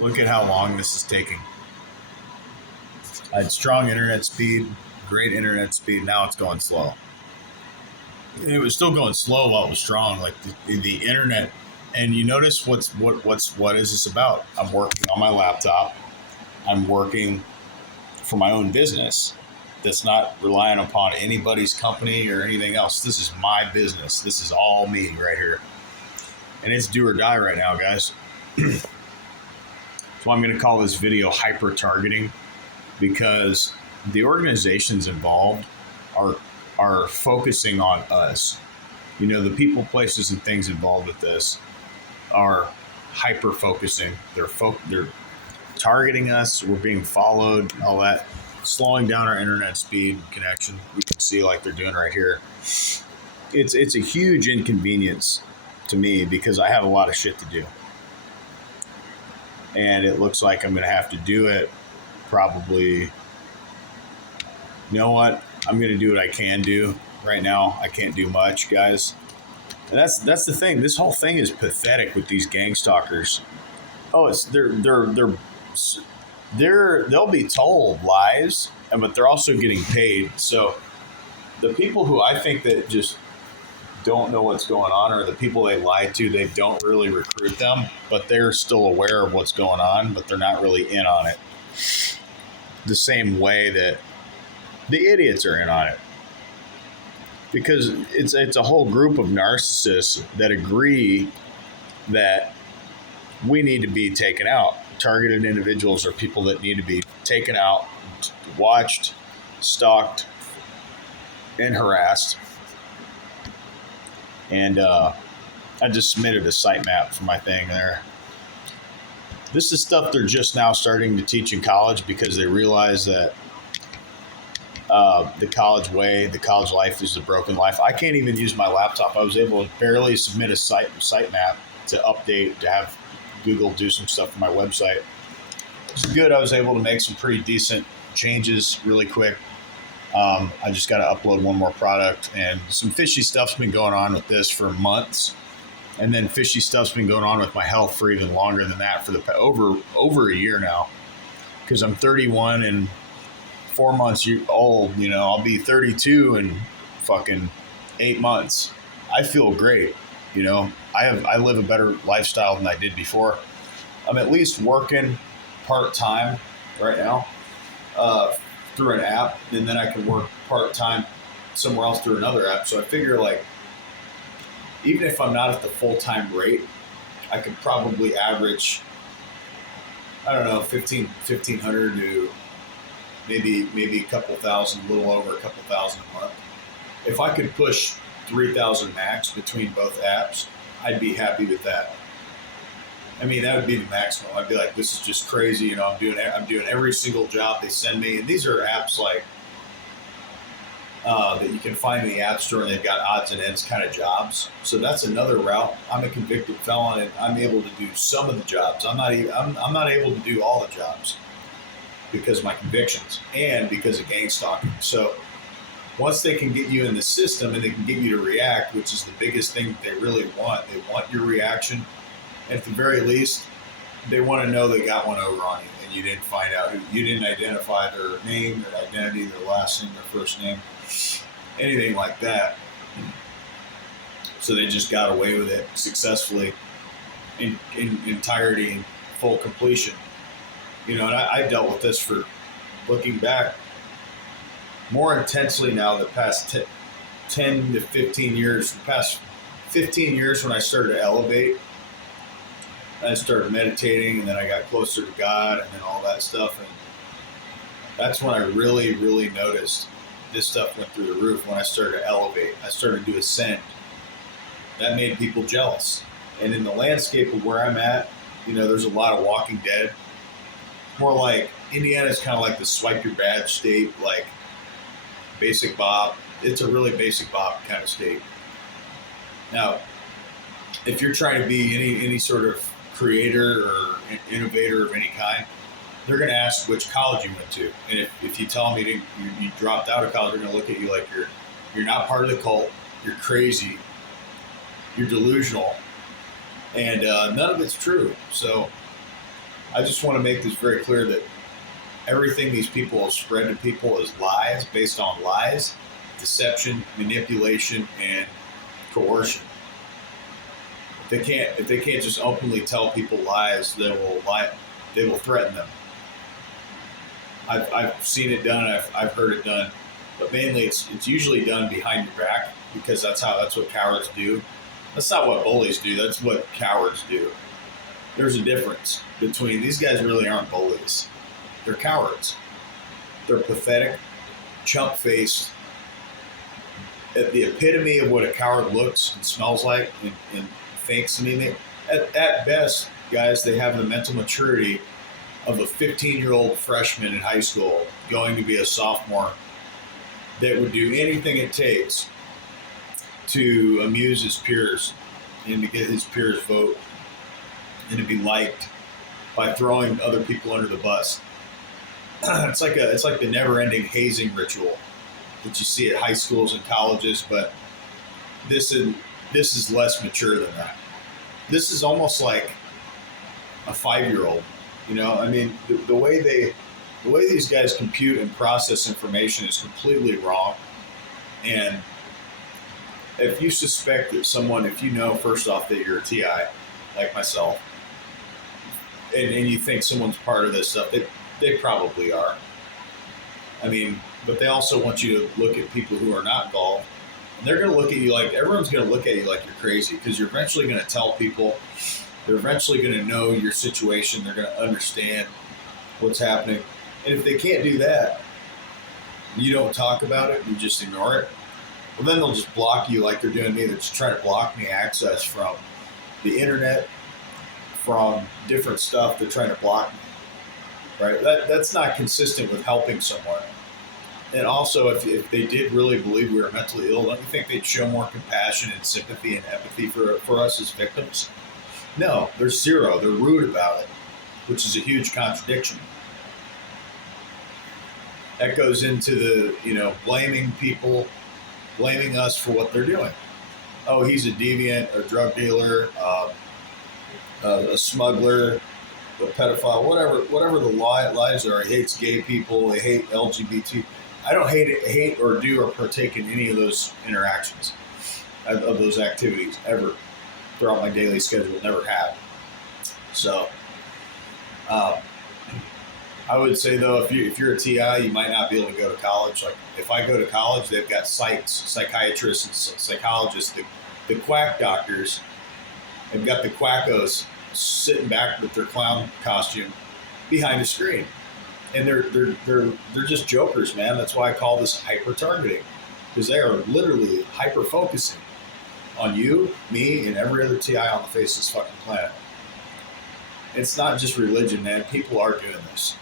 Look at how long this is taking. I had strong internet speed, great internet speed. Now it's going slow. And it was still going slow while it was strong, like the internet. And you notice what is this about? I'm working on my laptop. I'm working for my own business. That's not relying upon anybody's company or anything else. This is my business. This is all me right here. And it's do or die right now, guys. So I'm going to call this video hyper targeting, because the organizations involved are focusing on us. You know, the people, places, and things involved with this are hyper focusing. They're targeting us. We're being followed. All that, slowing down our internet speed and connection. We can see like they're doing right here. It's a huge inconvenience to me because I have a lot of shit to do, and it looks like I'm going to have to do it. Probably, you know what? I'm going to do what I can do right now. I can't do much, guys. And that's the thing. This whole thing is pathetic with these gang stalkers. Oh, it's they'll be told lies, but they're also getting paid. So the people who I think that just don't know what's going on, or the people they lie to, they don't really recruit them, but they're still aware of what's going on, but they're not really in on it. The same way that the idiots are in on it, because it's a whole group of narcissists that agree that we need to be taken out. Targeted individuals are people that need to be taken out, watched, stalked, and harassed. And I just submitted a sitemap for my thing there. This is stuff they're just now starting to teach in college, because they realize that the college way, the college life is a broken life. I can't even use my laptop. I was able to barely submit a sitemap to update, to have Google do some stuff for my website. It's good. I was able to make some pretty decent changes really quick. I just got to upload one more product, and some fishy stuff's been going on with this for months. And then fishy stuff's been going on with my health for even longer than that, for the over a year now, because I'm 31 and 4 months old. You know, I'll be 32 in fucking 8 months. I feel great. You know, I live a better lifestyle than I did before. I'm at least working part-time right now through an app, and then I can work part-time somewhere else through another app. So I figure, like, even if I'm not at the full-time rate, I could probably average, I don't know, 1,500 to maybe a couple thousand, a little over a couple thousand a month. If I could push 3,000 max between both apps, I'd be happy with that. I mean, that would be the maximum. I'd be like, this is just crazy. You know, I'm doing every single job they send me, and these are apps like that you can find in the App Store, and they've got odds and ends kind of jobs. So that's another route. I'm a convicted felon, and I'm able to do some of the jobs. I'm not able to do all the jobs because of my convictions and because of gang stalking. So once they can get you in the system and they can get you to react, which is the biggest thing that they really want, they want your reaction. And at the very least, they want to know they got one over on you, and you didn't find out you didn't identify their name, their identity, their last name, their first name, anything like that. So they just got away with it successfully in entirety and full completion. You know, and I dealt with this, for looking back, more intensely now the past 10 to 15 years. The past 15 years, when I started to elevate, I started meditating, and then I got closer to God, and then all that stuff. And that's when I really, really noticed this stuff went through the roof. When I started to elevate, I started to ascend. That made people jealous. And in the landscape of where I'm at, you know, there's a lot of Walking Dead. More like Indiana's kind of like the swipe your badge state, like basic bop. It's a really basic bop kind of state. Now, if you're trying to be any sort of creator or innovator of any kind, they're going to ask which college you went to. And if you tell them you dropped out of college, they're going to look at you like you're not part of the cult, you're crazy, you're delusional, and none of it's true. So I just want to make this very clear that everything these people have spread to people is lies, based on lies, deception, manipulation, and coercion. If they can't just openly tell people lies, they will lie. They will threaten them. I've seen it done. I've heard it done, but mainly it's usually done behind your back, because that's what cowards do. That's not what bullies do. That's what cowards do. There's a difference between these guys. Really aren't bullies. They're cowards. They're pathetic, chump faced, the epitome of what a coward looks and smells like and thinks. I mean, at best, guys, they have the mental maturity of a 15-year-old freshman in high school going to be a sophomore that would do anything it takes to amuse his peers and to get his peers' vote and to be liked by throwing other people under the bus. It's like the never-ending hazing ritual that you see at high schools and colleges, but this is less mature than that. This is almost like a 5-year-old. You know, I mean, the way these guys compute and process information is completely wrong. And if you suspect that someone, if you know first off that you're a TI, like myself, and you think someone's part of this stuff, they probably are. I mean, but they also want you to look at people who are not involved. And they're going to look at you like, everyone's going to look at you like you're crazy, because you're eventually going to tell people. They're eventually going to know your situation. They're going to understand what's happening. And if they can't do that, you don't talk about it, you just ignore it, well, then they'll just block you like they're doing me. They're just trying to block me access from the internet, from different stuff. They're trying to block me. Right? That's not consistent with helping someone. And also, if they did really believe we were mentally ill, don't you think they'd show more compassion and sympathy and empathy for us as victims? No, they're zero. They're rude about it, which is a huge contradiction. That goes into the, blaming people, blaming us for what they're doing. Oh, he's a deviant, a drug dealer, a smuggler, a pedophile, whatever the lies are. He hates gay people. They hate LGBT. I don't hate or do or partake in any of those interactions, of those activities ever throughout my daily schedule. Never have. So, I would say though, if you're a TI, you might not be able to go to college. Like if I go to college, they've got psychiatrists and psychologists, the quack doctors. They've got the quackos sitting back with their clown costume behind a screen, and they're just jokers, man. That's why I call this hyper targeting, because they are literally hyper focusing on you, me, and every other TI on the face of this fucking planet. It's not just religion, man. People are doing this.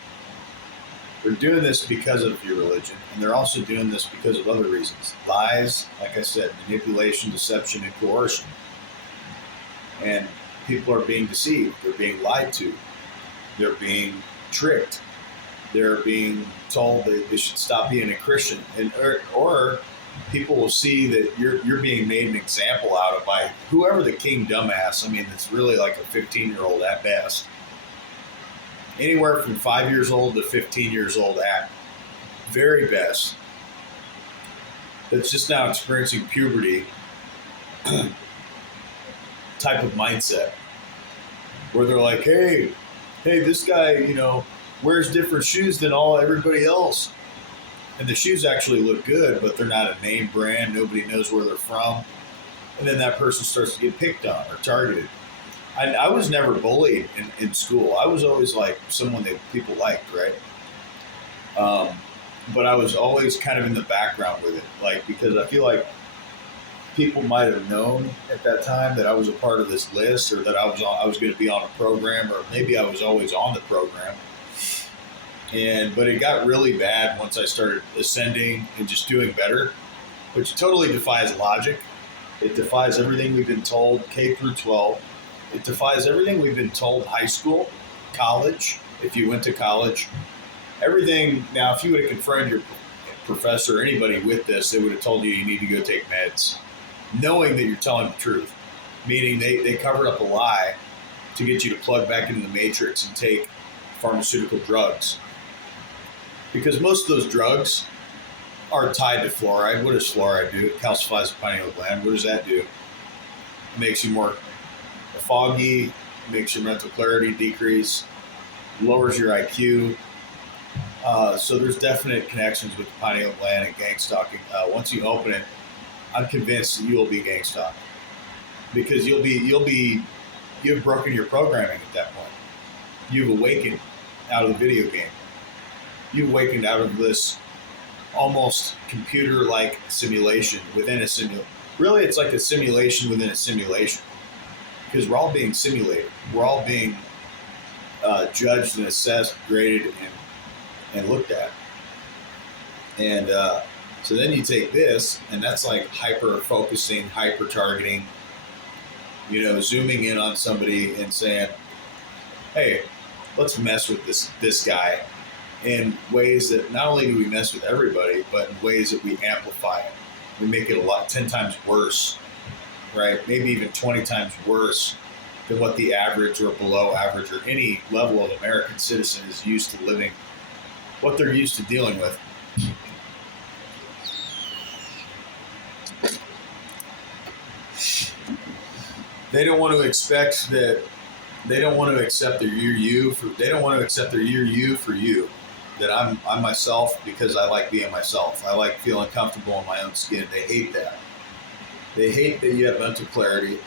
They're doing this because of your religion, and they're also doing this because of other reasons. Lies, like I said, manipulation, deception, and coercion. And people are being deceived. They're being lied to. They're being tricked. They're being told that they should stop being a Christian. Or people will see that you're being made an example out of by whoever the king dumbass. I mean, it's really like a 15-year-old at best. Anywhere from 5 years old to 15 years old at very best. That's just now experiencing puberty type of mindset, where they're like, hey, this guy, wears different shoes than everybody else. And the shoes actually look good, but they're not a name brand. Nobody knows where they're from. And then that person starts to get picked on or targeted. I was never bullied in school. I was always like someone that people liked, right? But I was always kind of in the background with it, like, because I feel like people might have known at that time that I was a part of this list, or that I was going to be on a program, or maybe I was always on the program. But it got really bad once I started ascending and just doing better, which totally defies logic. It defies everything we've been told, K through 12. It defies everything we've been told, high school, college, if you went to college, everything. Now, if you would have confronted your professor or anybody with this, they would have told you need to go take meds, knowing that you're telling the truth, meaning they covered up a lie to get you to plug back into the matrix and take pharmaceutical drugs, because most of those drugs are tied to fluoride. What does fluoride do? It calcifies the pineal gland. What does that do? It makes you more foggy, makes your mental clarity decrease, lowers your IQ. So there's definite connections with the pineal gland and gang stalking. Once you open it, I'm convinced that you will be gang stalked, because you've broken your programming at that point. You've awakened out of the video game. You've awakened out of this almost computer-like simulation within a simulation. Really, it's like a simulation within a simulation, because we're all being simulated. We're all being judged and assessed, graded, and looked at. And so then you take this, and that's like hyper-focusing, hyper-targeting, zooming in on somebody and saying, hey, let's mess with this guy in ways that not only do we mess with everybody, but in ways that we amplify it. We make it 10 times worse, right? Maybe even 20 times worse than what the average or below average or any level of American citizen is used to living, what they're used to dealing with. They don't want to expect that. They don't want to accept their you for. They don't want to accept their you for you. That I'm myself because I like being myself. I like feeling comfortable in my own skin. They hate that. They hate that you have mental clarity.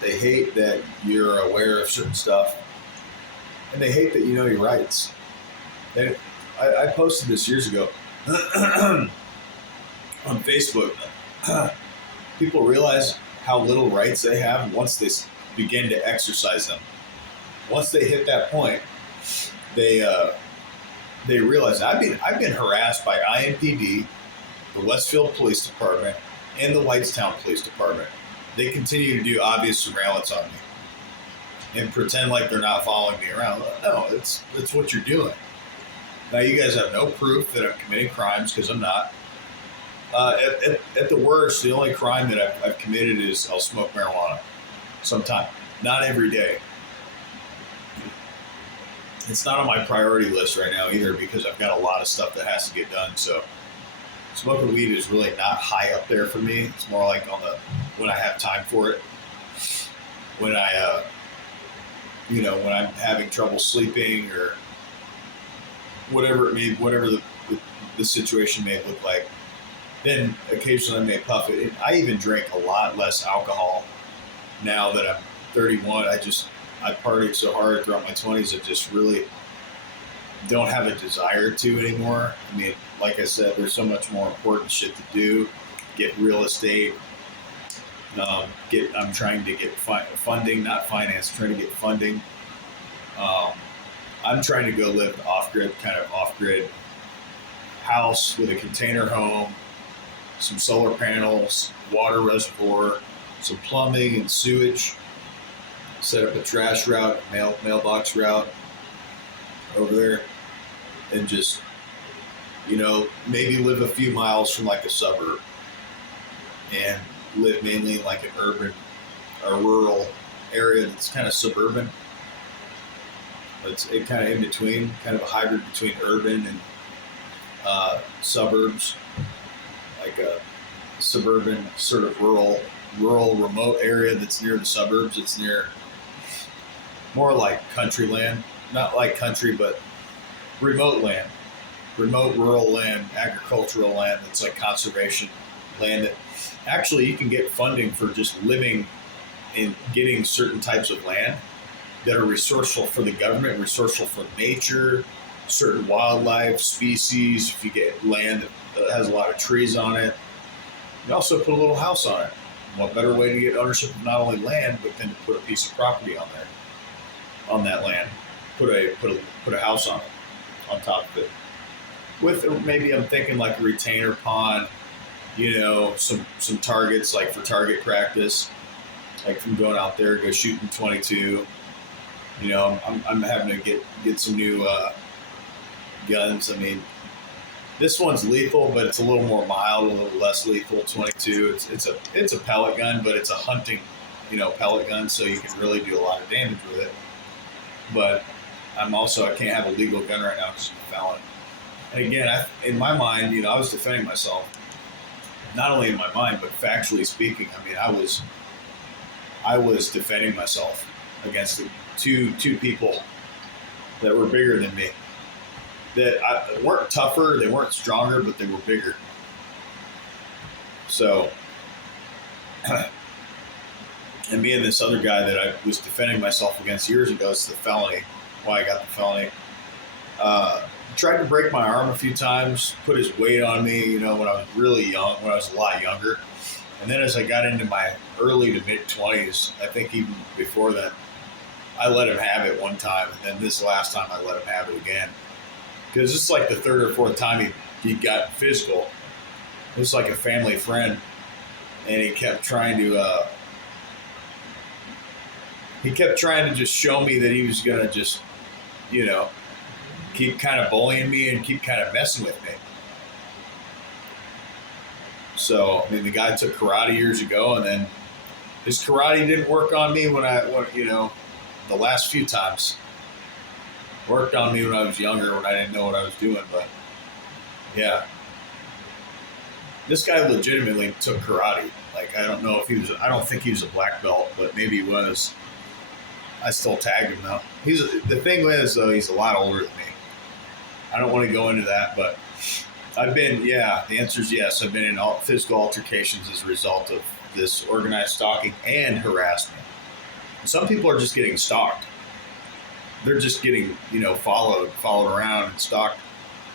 They hate that you're aware of certain stuff, and they hate that you know your rights. I posted this years ago on Facebook. People realize how little rights they have once they begin to exercise them. Once they hit that point, they realize I've been harassed by IMPD, the Westfield Police Department, and the Whitestown Police Department. They continue to do obvious surveillance on me and pretend like they're not following me around. No, it's what you're doing. Now you guys have no proof that I'm committing crimes, because I'm not. At the worst, the only crime that I've committed is I'll smoke marijuana sometime. Not every day. It's not on my priority list right now either, because I've got a lot of stuff that has to get done. So smoking weed is really not high up there for me. It's more like when I have time for it. When when I'm having trouble sleeping or whatever the situation may look like, then occasionally I may puff it. I even drink a lot less alcohol now that I'm 31. I partied so hard throughout my 20s, I just really don't have a desire to anymore. I mean, like I said, there's so much more important shit to do. Get real estate. I'm trying to get funding, not finance. I'm trying to get funding. I'm trying to go live kind of off-grid house with a container home, some solar panels, water reservoir, some plumbing and sewage. Set up a trash route, mailbox route over there, and just, maybe live a few miles from like a suburb, and live mainly in like an urban or rural area that's kind of suburban. It's kind of in between, kind of a hybrid between urban and suburbs, like a suburban sort of rural remote area that's near the suburbs. It's near more like country land, not like country, but remote land, remote rural land, agricultural land that's like conservation land that actually you can get funding for just living and getting certain types of land that are resourceful for the government, resourceful for nature, certain wildlife species. If you get land that has a lot of trees on it, you also put a little house on it. What better way to get ownership of not only land, but then to put a piece of property on there, on that land, put a house on it, on top of it. With maybe I'm thinking like a retainer pond, some targets like for target practice, like from going out there, go shooting 22. I'm having to get some new guns. I mean, this one's lethal, but it's a little more mild, a little less lethal. 22. It's a pellet gun, but it's a hunting, pellet gun, so you can really do a lot of damage with it. But I can't have a legal gun right now because I'm a felon. And again, in my mind, I was defending myself. Not only in my mind, but factually speaking. I mean, I was defending myself against two people that were bigger than me. Weren't tougher, they weren't stronger, but they were bigger. So, and me and this other guy that I was defending myself against years ago, it's the felony. Why I got the felony. Tried to break my arm a few times, put his weight on me, when I was really young, when I was a lot younger. And then as I got into my early to mid 20s, I think even before that, I let him have it one time. And then this last time I let him have it again. Because it's like the third or fourth time he got physical. It was like a family friend. And he kept trying to just show me that he was going to just, keep kind of bullying me and keep kind of messing with me. So, I mean, the guy took karate years ago, and then his karate didn't work on me the last few times. Worked on me when I was younger, when I didn't know what I was doing, but yeah. This guy legitimately took karate. Like, I don't think he was a black belt, but maybe he was. I still tag him though. The thing is, though, he's a lot older than me. I don't want to go into that, but the answer is yes. I've been in physical altercations as a result of this organized stalking and harassment. Some people are just getting stalked. They're just getting, followed around and stalked,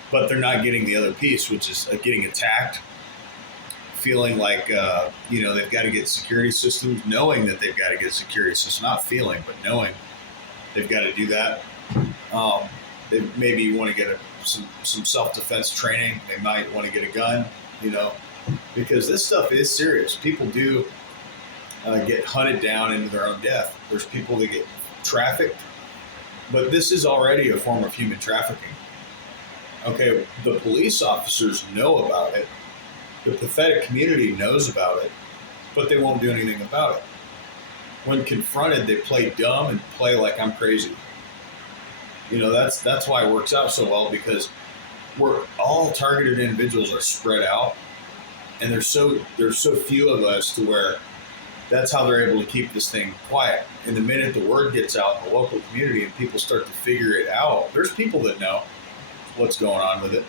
but they're not getting the other piece, which is getting attacked, feeling like, they've got to get security systems, knowing that they've got to get security systems, not feeling, but knowing they've got to do that. They maybe want to get some self-defense training. They might want to get a gun, because this stuff is serious. People do get hunted down into their own death. There's people that get trafficked, but this is already a form of human trafficking. Okay, the police officers know about it. The pathetic community knows about it, but they won't do anything about it. When confronted, they play dumb and play like I'm crazy. That's why it works out so well, because we're all targeted individuals are spread out, and there's so few of us to where that's how they're able to keep this thing quiet. And the minute the word gets out in the local community and people start to figure it out, there's people that know what's going on with it.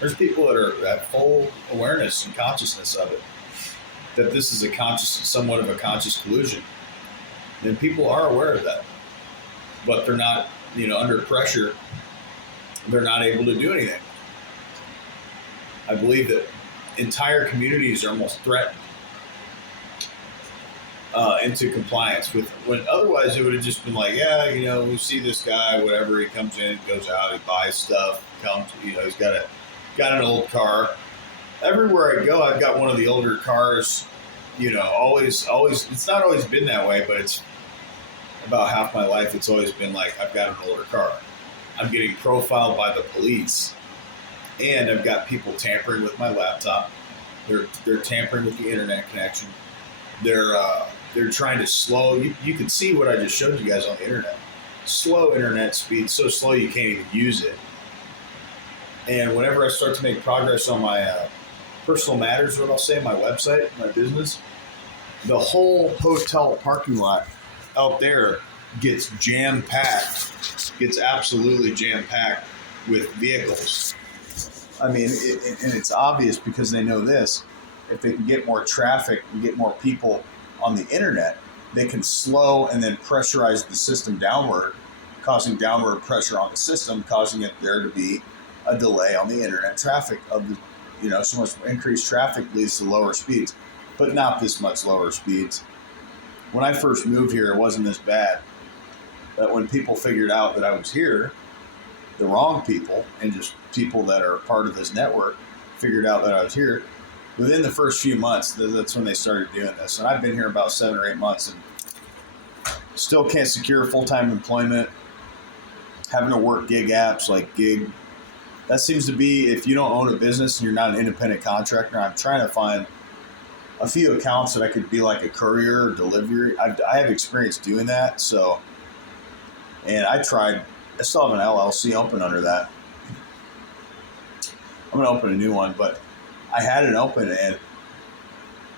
There's people that are at full awareness and consciousness of it, that this is somewhat of a conscious collusion. And people are aware of that, but they're not, under pressure, they're not able to do anything. I believe that entire communities are almost threatened into compliance with, when otherwise it would have just been like, we see this guy, whatever, he comes in, goes out, he buys stuff, comes, he's got an old car. Everywhere I go, I've got one of the older cars, always, it's not always been that way, but it's about half my life, it's always been like, I've got an older car. I'm getting profiled by the police, and I've got people tampering with my laptop. They're tampering with the internet connection. They're trying to slow. You can see what I just showed you guys on the internet. Slow internet speed, so slow you can't even use it. And whenever I start to make progress on my personal matters, what I'll say, my website, my business, the whole hotel parking lot out there gets jam-packed, gets absolutely jam-packed with vehicles. I mean, and it's obvious because they know this. If they can get more traffic and get more people on the internet, they can slow and then pressurize the system downward, causing downward pressure on the system, causing it there to be a delay on the internet traffic of the, so much increased traffic leads to lower speeds, but not this much lower speeds. When I first moved here, it wasn't this bad. But when people figured out that I was here, the wrong people, and just people that are part of this network figured out that I was here, within the first few months, that's when they started doing this. And I've been here about 7 or 8 months and still can't secure full-time employment, having to work gig apps like Gig. That seems to be, if you don't own a business and you're not an independent contractor, I'm trying to find a few accounts that I could be like a courier or delivery. I have experience doing that. So, and I tried I still have an LLC open under that. I'm gonna open a new one, but I had it open and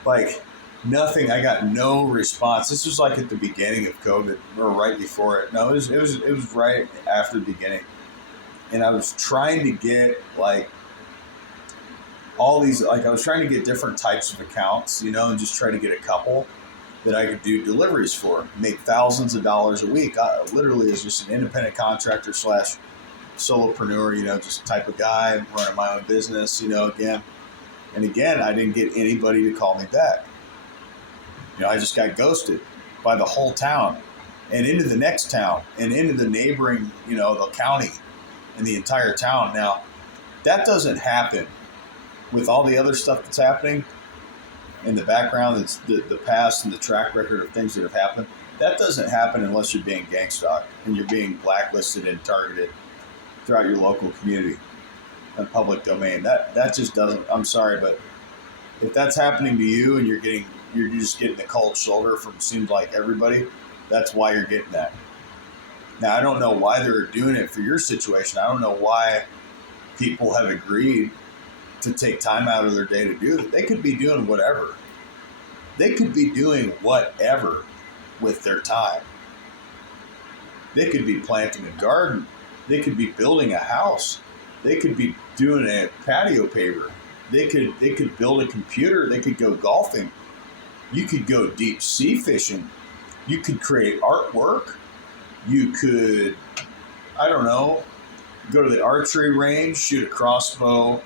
like nothing. I got no response. This was like at the beginning of COVID or right before it. No, it was right after the beginning, and I was trying to get like all these, like I was trying to get different types of accounts, and just try to get a couple that I could do deliveries for, make thousands of dollars a week. I literally is just an independent contractor slash solopreneur, just type of guy running my own business, again. And again, I didn't get anybody to call me back. I just got ghosted by the whole town and into the next town and into the neighboring, the county and the entire town. Now, that doesn't happen with all the other stuff that's happening in the background. That's the past and the track record of things that have happened. That doesn't happen unless you're being gang stalked and you're being blacklisted and targeted throughout your local community and public domain. That just doesn't. I'm sorry, but if that's happening to you and you're just getting the cold shoulder from seems like everybody, that's why you're getting that. Now I don't know why they're doing it for your situation. I don't know why people have agreed to take time out of their day to do that. They could be doing whatever. They could be doing whatever with their time. They could be planting a garden. They could be building a house. They could be doing a patio paver. They could build a computer. They could go golfing. You could go deep sea fishing. You could create artwork. You could, I don't know, go to the archery range, shoot a crossbow,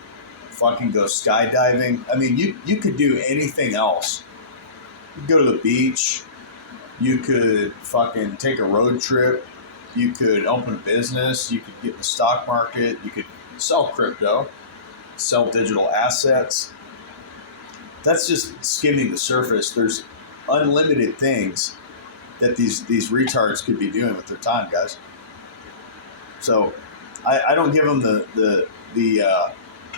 fucking go skydiving. I mean, you could do anything else. You could go to the beach. You could fucking take a road trip. You could open a business. You could get in the stock market. You could sell crypto, sell digital assets. That's just skimming the surface. There's unlimited things that these retards could be doing with their time, guys. So I don't give them the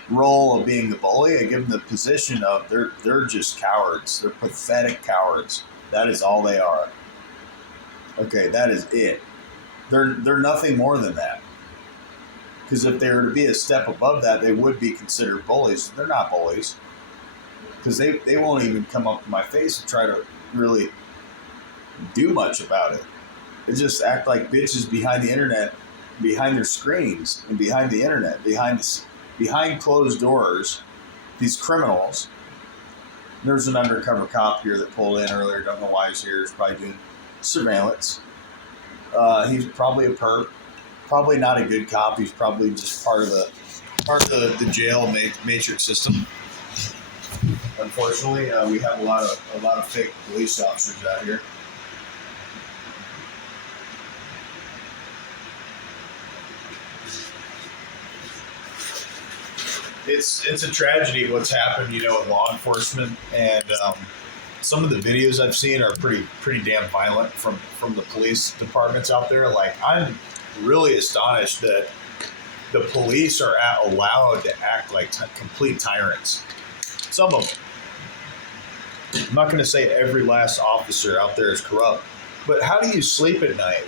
role of being the bully. I give them the position of they're just cowards. They're pathetic cowards. That is all they are. Okay, that is it. They're nothing more than that. Because if they were to be a step above that, they would be considered bullies. They're not bullies. Because they won't even come up to my face and try to really do much about it. They just act like bitches behind the internet, behind their screens, and behind the internet, behind closed doors. These criminals. There's an undercover cop here that pulled in earlier. Don't know why he's here. He's probably doing surveillance. He's probably a perp. Probably not a good cop. He's probably just part of the jail matrix system. Unfortunately, we have a lot of fake police officers out here. It's a tragedy what's happened, with law enforcement, and some of the videos I've seen are pretty damn violent from the police departments out there. Like, I'm really astonished that the police are allowed to act like complete tyrants. Some of them. I'm not going to say every last officer out there is corrupt, but how do you sleep at night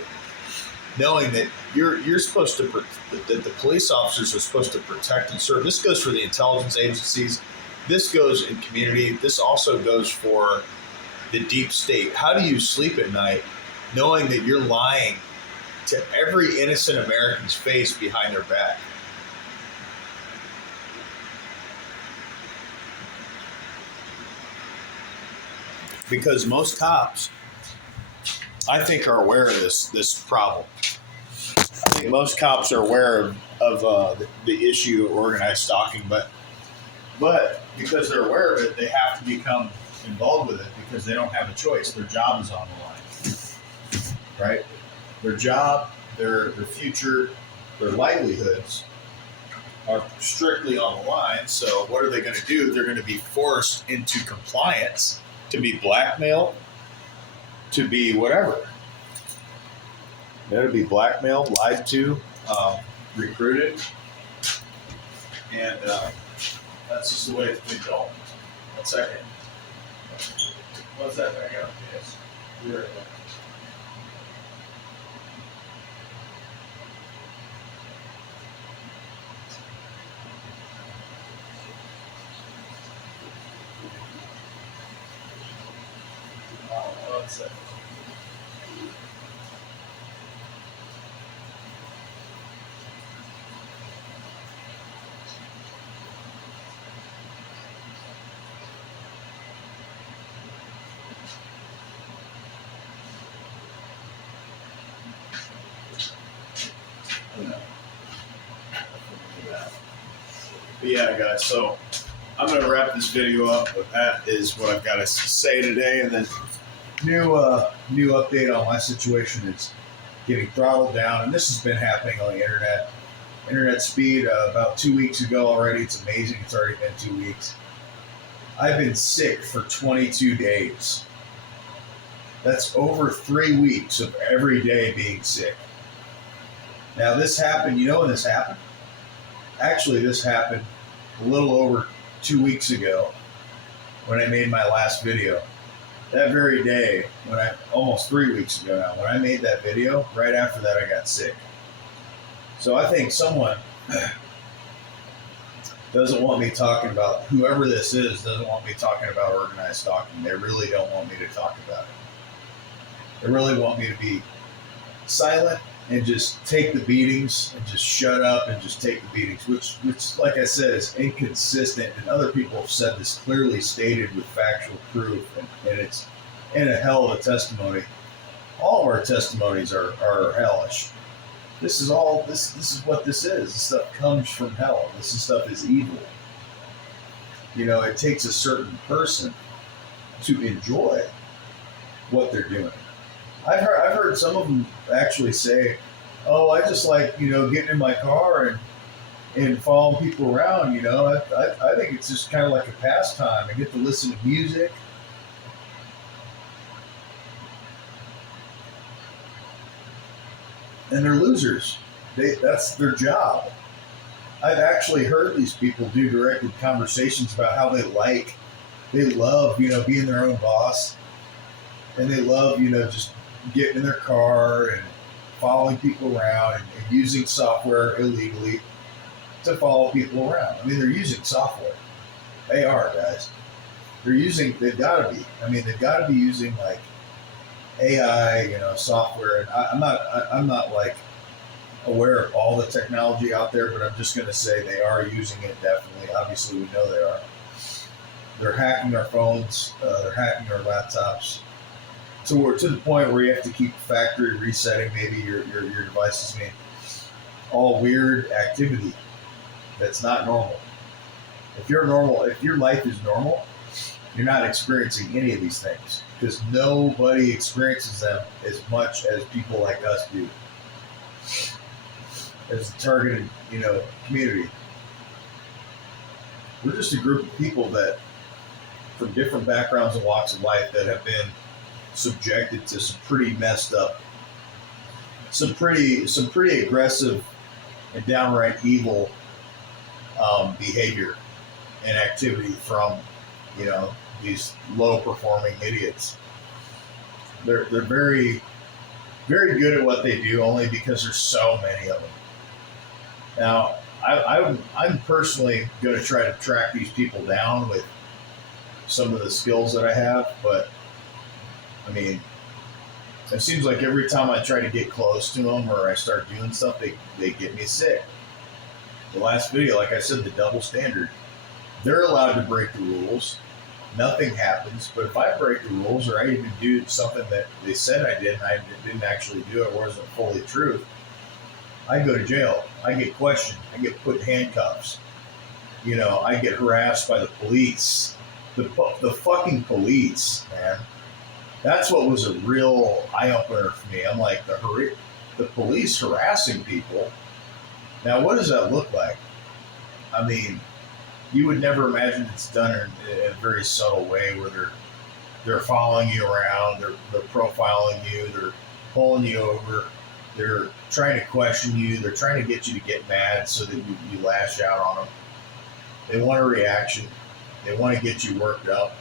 knowing that you're supposed to, that the police officers are supposed to protect and serve? This goes for the intelligence agencies. This goes in community. This also goes for the deep state. How do you sleep at night knowing that you're lying to every innocent American's face behind their back? Because most cops, I think, are aware of this problem. I think most cops are aware of the issue of organized stalking, but because they're aware of it, they have to become involved with it because they don't have a choice. Their job is on the line, right? Their job, their future, their livelihoods are strictly on the line. So what are they going to do? They're going to be forced into compliance, to be blackmailed, to be whatever. They're to be blackmailed, lied to, recruited, and that's just the way it's been going. 1 second. What's that back out? Yes. You're right. So. But yeah, guys, so I'm going to wrap this video up, but that is what I've got to say today. And then new update on my situation is getting throttled down, and this has been happening on the internet. Internet speed about 2 weeks ago already. It's amazing. It's already been 2 weeks. I've been sick for 22 days. That's over 3 weeks of every day being sick. Now this happened, you know when this happened? Actually, this happened a little over 2 weeks ago when I made my last video. That very day, almost 3 weeks ago now, when I made that video, right after that I got sick. So I think someone doesn't want me talking about, whoever this is, doesn't want me talking about organized stalking. They really don't want me to talk about it. They really want me to be silent and just take the beatings and just shut up and just take the beatings, which like I said, is inconsistent. And other people have said this, clearly stated with factual proof, and it's in a hell of a testimony. All of our testimonies are hellish. This is all, this is what this is. This stuff comes from hell. This stuff is evil. You know, it takes a certain person to enjoy what they're doing. I've heard some of them actually say, "Oh, I just like, you know, getting in my car and following people around. You know, I think it's just kind of like a pastime. I get to listen to music." And they're losers. That's their job. I've actually heard these people do directed conversations about how they love, you know, being their own boss, and they love, you know, just getting in their car and following people around and using software illegally to follow people around. I mean, they're using software. They are, guys. They've got to be. I mean, they've got to be using like AI, you know, software. And I'm not like aware of all the technology out there, but I'm just going to say they are using it definitely. Obviously, we know they are. They're hacking our phones. They're hacking our laptops. So we're to the point where you have to keep factory resetting maybe your devices. I mean, all weird activity that's not normal. If your life is normal, you're not experiencing any of these things, because nobody experiences them as much as people like us do, as the targeted, you know, community. We're just a group of people that, from different backgrounds and walks of life, that have been subjected to some pretty messed up, some pretty aggressive and downright evil behavior and activity from, you know, these low performing idiots. They're very, very good at what they do, only because there's so many of them. Now, I'm personally going to try to track these people down with some of the skills that I have, but I mean, it seems like every time I try to get close to them or I start doing stuff, they get me sick. The last video, like I said, the double standard. They're allowed to break the rules. Nothing happens. But if I break the rules, or I even do something that they said I did and I didn't actually do it, wasn't fully true, I go to jail. I get questioned. I get put in handcuffs. You know, I get harassed by the police. The fucking police, man. That's what was a real eye-opener for me. I'm like, the police harassing people. Now, what does that look like? I mean, you would never imagine it's done in a very subtle way, where they're following you around, they're profiling you, they're pulling you over, they're trying to question you, they're trying to get you to get mad so that you lash out on them. They want a reaction. They want to get you worked up.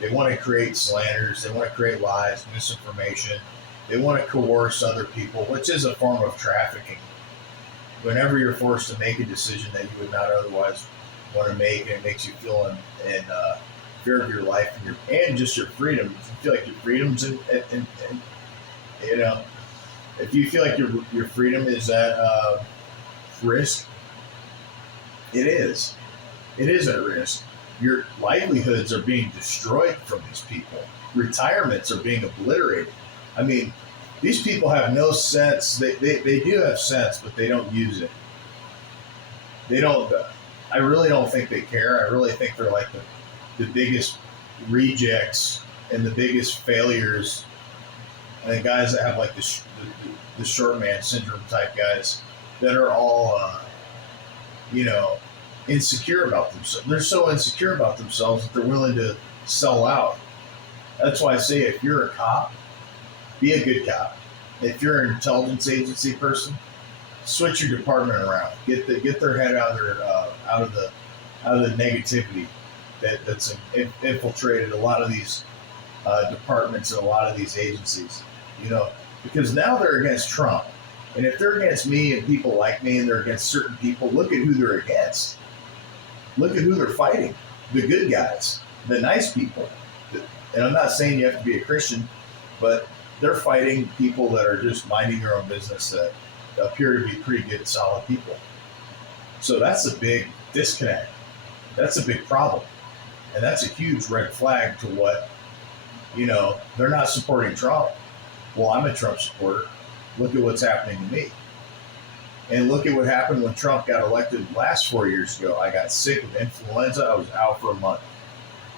They want to create slanders. They want to create lies, misinformation. They want to coerce other people, which is a form of trafficking. Whenever you're forced to make a decision that you would not otherwise want to make, and it makes you feel in fear of your life and just your freedom. If you feel like your freedom's in you know, if you feel like your freedom is at risk, it is. It is at risk. Your livelihoods are being destroyed from these people. Retirements are being obliterated. I mean, these people have no sense. They do have sense, but they don't use it. They don't. I really don't think they care. I really think they're like the biggest rejects and the biggest failures. And the guys that have like the short man syndrome type guys that are all, insecure about themselves. They're so insecure about themselves that they're willing to sell out. That's why I say if you're a cop, be a good cop. If you're an intelligence agency person, switch your department around. Get their head out of the negativity that's infiltrated a lot of these departments and a lot of these agencies. Because now they're against Trump, and if they're against me and people like me, and they're against certain people, look at who they're against. Look at who they're fighting. The good guys, the nice people. And I'm not saying you have to be a Christian, but they're fighting people that are just minding their own business that appear to be pretty good, solid people. So that's a big disconnect. That's a big problem. And that's a huge red flag to what, they're not supporting Trump. Well, I'm a Trump supporter. Look at what's happening to me. And look at what happened when Trump got elected last 4 years ago. I got sick with influenza. I was out for a month.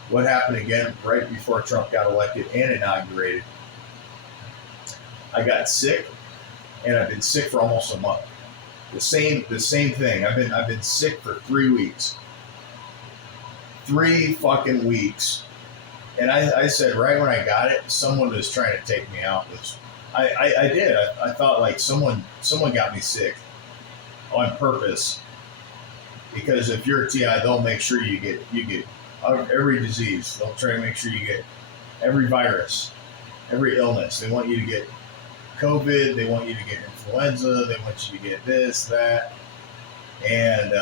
What happened again right before Trump got elected and inaugurated? I got sick, and I've been sick for almost a month. The same thing. I've been sick for 3 weeks. 3 fucking weeks. And I said right when I got it, someone was trying to take me out. Which I did. I thought like someone got me sick on purpose, because if you're a TI, they'll make sure you get every disease. They'll try to make sure you get every virus, every illness. They want you to get COVID. They want you to get influenza. They want you to get this, that, and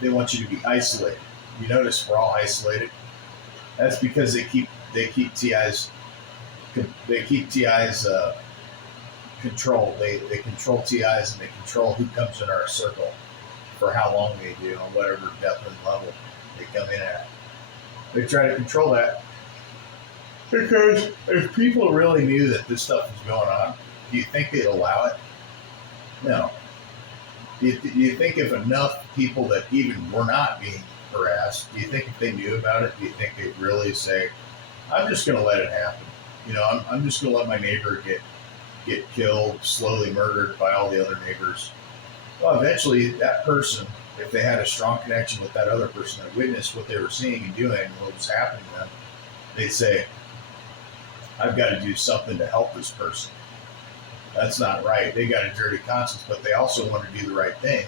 they want you to be isolated. You notice we're all isolated. That's because they keep TIs controlled. They control TIs, and they control who comes in our circle for how long they do on whatever depth and level they come in at. They try to control that because if people really knew that this stuff was going on, do you think they'd allow it? No. Do you think if enough people that even were not being harassed, do you think if they knew about it, do you think they'd really say, I'm just going to let it happen? I'm just going to let my neighbor get killed, slowly murdered by all the other neighbors. Well, eventually that person, if they had a strong connection with that other person that witnessed what they were seeing and doing and what was happening to them, they'd say, I've got to do something to help this person. That's not right. They got a dirty conscience, but they also want to do the right thing.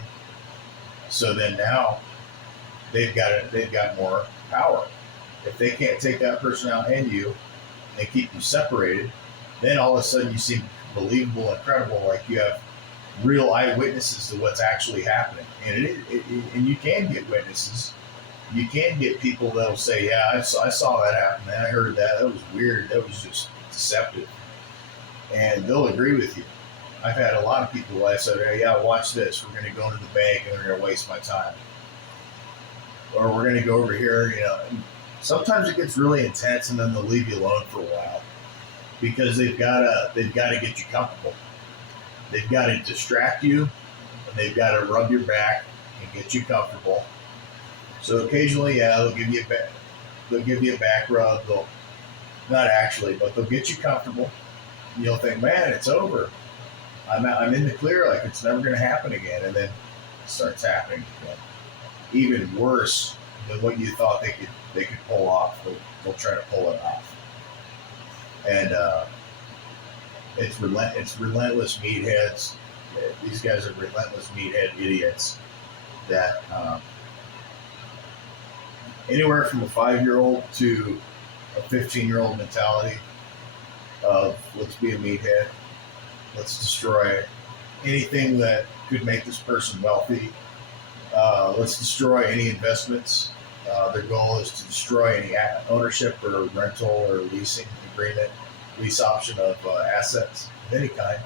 So then now they've got more power. If they can't take that person out and you, and keep you separated, then all of a sudden you seem believable and credible, like you have real eyewitnesses to what's actually happening. And you can get witnesses. You can get people that'll say, yeah, I saw that happen, man. I heard that. That was weird. That was just deceptive. And they'll agree with you. I've had a lot of people that said, hey, yeah, watch this. We're going to go into the bank and they're going to waste my time. Or we're going to go over here, Sometimes it gets really intense, and then they'll leave you alone for a while because they've got to get you comfortable. They've got to distract you, and they've got to rub your back and get you comfortable. So occasionally, yeah, they'll give you a back rub. They'll not actually, but they'll get you comfortable. And you'll think, man, it's over. I'm in the clear, like it's never going to happen again, and then it starts happening again. Even worse than what you thought they could pull off. They'll try to pull it off. And it's relentless meatheads. These guys are relentless meathead idiots that anywhere from a 5-year-old to a 15-year-old mentality of let's be a meathead. Let's destroy anything that could make this person wealthy. Let's destroy any investments. Their goal is to destroy any ownership or rental or leasing agreement, lease option of assets of any kind.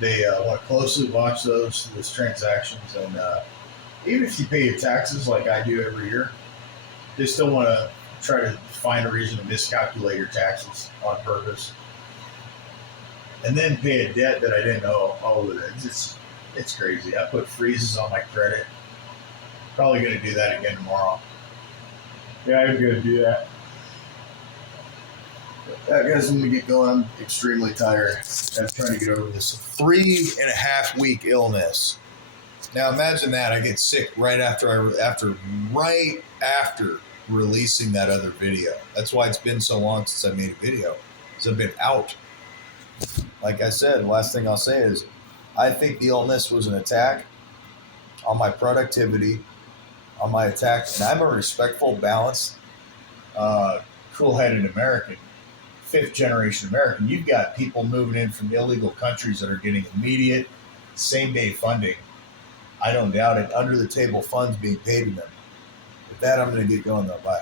They want to closely watch those transactions, and even if you pay your taxes like I do every year, they still want to try to find a reason to miscalculate your taxes on purpose, and then pay a debt that I didn't owe. Oh, it's crazy. I put freezes on my credit. Probably going to do that again tomorrow. Yeah, I'm going to do that. Guys, I'm going to get going. I'm extremely tired. I'm trying to get over this 3.5 week illness. Now imagine that I get sick right after releasing that other video. That's why it's been so long since I made a video, because I've been out. Like I said, the last thing I'll say is I think the illness was an attack on my productivity, on my attack, and I'm a respectful, balanced, cool-headed American, fifth-generation American. You've got people moving in from illegal countries that are getting immediate, same-day funding. I don't doubt it. Under-the-table funds being paid to them. With that, I'm going to get going, though. Bye.